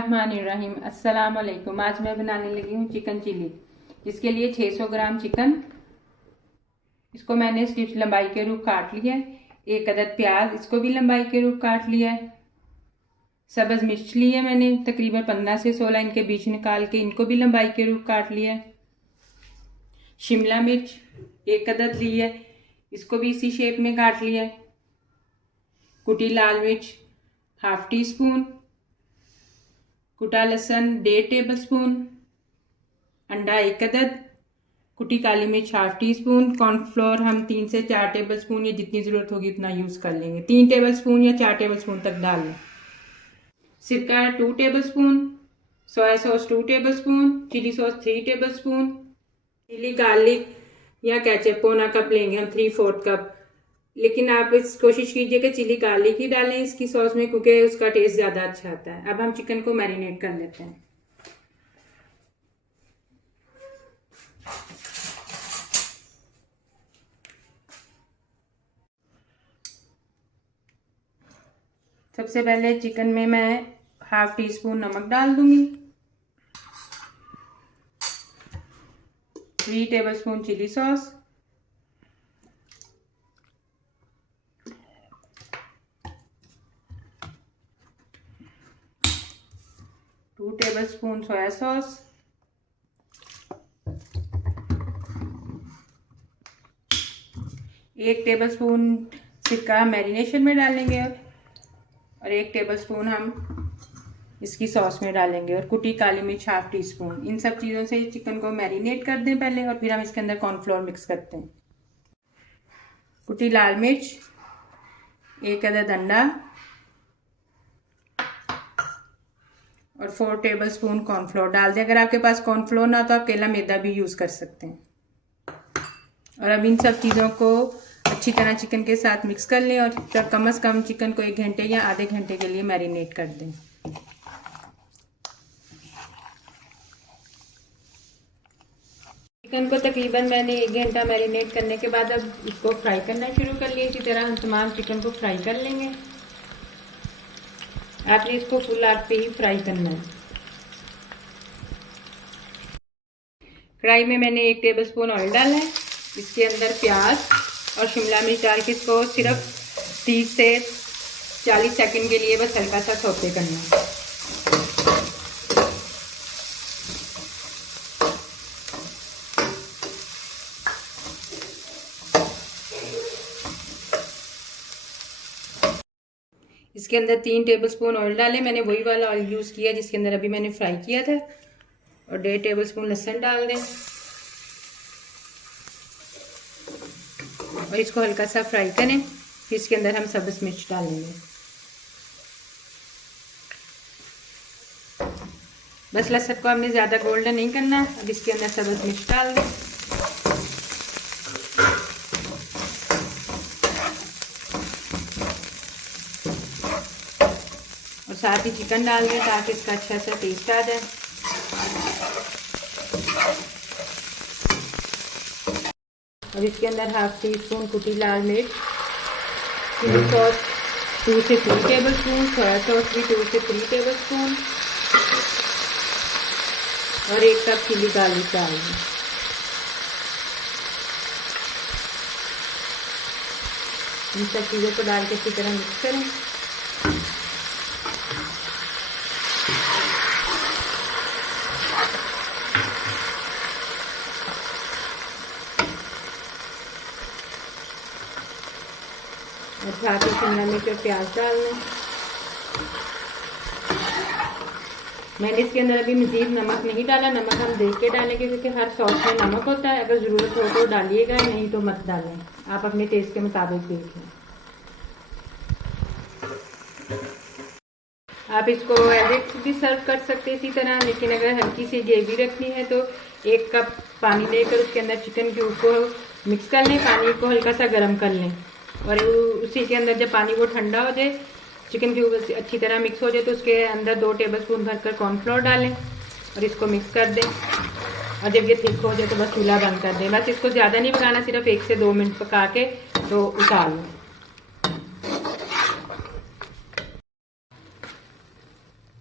बिस्मिल्लाहिर्रहमानिर्रहीम। अस्सलाम वालेकुम। आज मैं बनाने लगी हूँ चिकन चिली, जिसके लिए 600 ग्राम चिकन, इसको मैंने स्ट्रिप्स लंबाई के रूप काट लिया है। 1 अदद प्याज, इसको भी लंबाई के रूप काट लिया है। सब्ज मिर्च ली है मैंने तकरीबन 15 से 16, इनके बीच निकाल के इनको भी लंबाई के रूप काट लिया है। शिमला मिर्च 1 अदद ली है, इसको भी इसी शेप में काट लिया है। कुटी लाल मिर्च ½ टी स्पून, कुटा लहसुन 1.5 टेबल स्पून, अंडा 1 अदद, कुटी काली मिर्च ½ टी स्पून, कॉर्नफ्लोर हम 3 से 4 टेबल स्पून या जितनी ज़रूरत होगी उतना यूज़ कर लेंगे। 3 टेबल स्पून या 4 टेबल स्पून तक डाल लें। सिरका 2 tablespoon, soya sauce 2 tablespoon, chilli sauce 3 tablespoon, chilli garlic या केचप पौना कप लेंगे हम, 3/4 कप। लेकिन आप इस कोशिश कीजिए कि चिली गार्लिक ही डालें इसकी सॉस में, क्योंकि उसका टेस्ट ज़्यादा अच्छा आता है। अब हम चिकन को मैरिनेट कर लेते हैं। सबसे पहले चिकन में मैं ½ टी स्पून नमक डाल दूंगी, 3 tablespoon chilli sauce, 2 tablespoon soya sauce, 1 tablespoon सिरका मैरिनेशन में डालेंगे और 1 टेबल स्पून हम इसकी सॉस में डालेंगे, और कुटी काली मिर्च ½ टी स्पून। इन सब चीज़ों से चिकन को मैरिनेट कर दें पहले, और फिर हम इसके अंदर कॉर्नफ्लोर मिक्स करते हैं। कुटी लाल मिर्च, 1 अदद अंडा और 4 टेबल स्पून कॉर्नफ्लोर डाल दें। अगर आपके पास कॉर्नफ्लोर ना हो तो आप केला मैदा भी यूज़ कर सकते हैं। और अब इन सब चीज़ों को अच्छी तरह चिकन के साथ मिक्स कर लें, और कम से कम चिकन को 1 घंटे या आधे घंटे के लिए मैरिनेट कर दें। चिकन को तकरीबन मैंने 1 घंटा मैरिनेट करने के बाद अब इसको फ्राई करना शुरू कर लिया। इसी तरह हम तमाम चिकन को फ्राई कर लेंगे। आपने इसको फुल आग पे ही फ्राई करना है। कढ़ाई में मैंने 1 टेबल स्पून ऑयल डाला है, इसके अंदर प्याज और शिमला मिर्च डाल के इसको सिर्फ 30 से 40 सेकंड के लिए बस हल्का सा सौते करना है। इसके अंदर 3 टेबल स्पून ऑयल डालें। मैंने वही वाला ऑयल यूज़ किया जिसके अंदर अभी मैंने फ्राई किया था, और 1.5 टेबल स्पून लहसुन डाल दें और इसको हल्का सा फ्राई करें। फिर इसके अंदर हम सब्ज़ मिर्च डालेंगे। बस लहसुन को हमने ज़्यादा गोल्डन नहीं करना। अब इसके अंदर सब्ज़ मिर्च डाल दें, और साथ ही चिकन डाल दें ताकि इसका अच्छा सा टेस्ट आ जाए। और इसके अंदर ½ टी स्पून कुटी लाल मिर्च, चिली सॉस 2 से 3 टेबल स्पून, सोया सॉस भी 2 से 3 टेबल स्पून, और 1 कप चिली गार्लिक डाल दें। इन सब चीज़ों को डाल के अच्छी तरह मिक्स करें। और साथ ही शिमला मिर्च और प्याज डाल लें। मैंने इसके अंदर अभी मज़ीद नमक नहीं डाला, नमक हम देख के डालेंगे क्योंकि हर सॉस में नमक होता है। अगर ज़रूरत हो तो डालिएगा, नहीं तो मत डालें, आप अपने टेस्ट के मुताबिक देख लें। आप इसको एज भी सर्व कर सकते हैं इसी तरह, लेकिन अगर हल्की सी ग्रेवी रखनी है तो 1 कप पानी लेकर उसके अंदर चिकन क्यूब को मिक्स कर लें। पानी को हल्का सा गर्म कर लें, और उसी के अंदर जब पानी वो ठंडा हो जाए, चिकन क्यूब अच्छी तरह मिक्स हो जाए, तो उसके अंदर 2 टेबल स्पून भरकर कॉर्नफ्लोर डालें और इसको मिक्स कर दें। और जब ये थिक हो जाए तो बस चूल्हा बंद कर दें। बस इसको ज़्यादा नहीं पकाना, सिर्फ 1 से 2 मिनट पका के तो उतार लें।